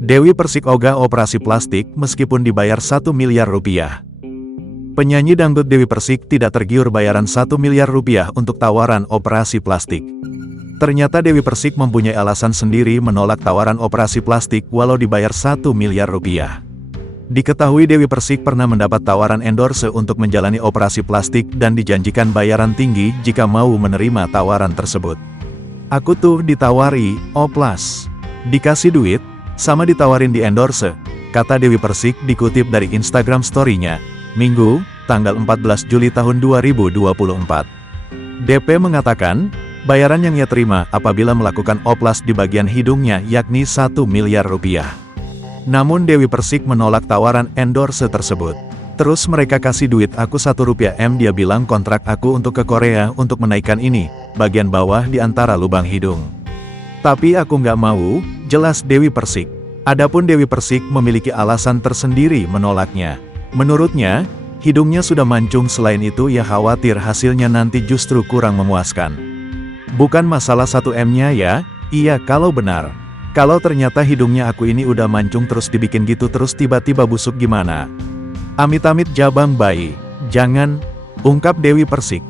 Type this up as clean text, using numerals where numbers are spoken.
Dewi Persik ogah operasi plastik meskipun dibayar 1 miliar rupiah. Penyanyi dangdut Dewi Persik tidak tergiur bayaran 1 miliar rupiah untuk tawaran operasi plastik. Ternyata Dewi Persik mempunyai alasan sendiri menolak tawaran operasi plastik walau dibayar 1 miliar rupiah. Diketahui Dewi Persik pernah mendapat tawaran endorse untuk menjalani operasi plastik dan dijanjikan bayaran tinggi jika mau menerima tawaran tersebut. Aku tuh ditawari, oplas. Dikasih duit, sama ditawarin di endorse, kata Dewi Persik dikutip dari Instagram story-nya, Minggu, tanggal 14 Juli tahun 2024. DP mengatakan, bayaran yang ia terima apabila melakukan oplas di bagian hidungnya yakni 1 miliar rupiah. Namun Dewi Persik menolak tawaran endorse tersebut. Terus mereka kasih duit aku 1 rupiah M, dia bilang kontrak aku untuk ke Korea untuk menaikkan ini, bagian bawah di antara lubang hidung. Tapi aku nggak mau, jelas Dewi Persik. Adapun Dewi Persik memiliki alasan tersendiri menolaknya. Menurutnya, hidungnya sudah mancung, selain itu ia khawatir hasilnya nanti justru kurang memuaskan. Bukan masalah 1 M-nya ya, iya kalau benar. Kalau ternyata hidungnya aku ini udah mancung terus dibikin gitu terus tiba-tiba busuk gimana? Amit-amit jabang bayi, jangan, ungkap Dewi Persik.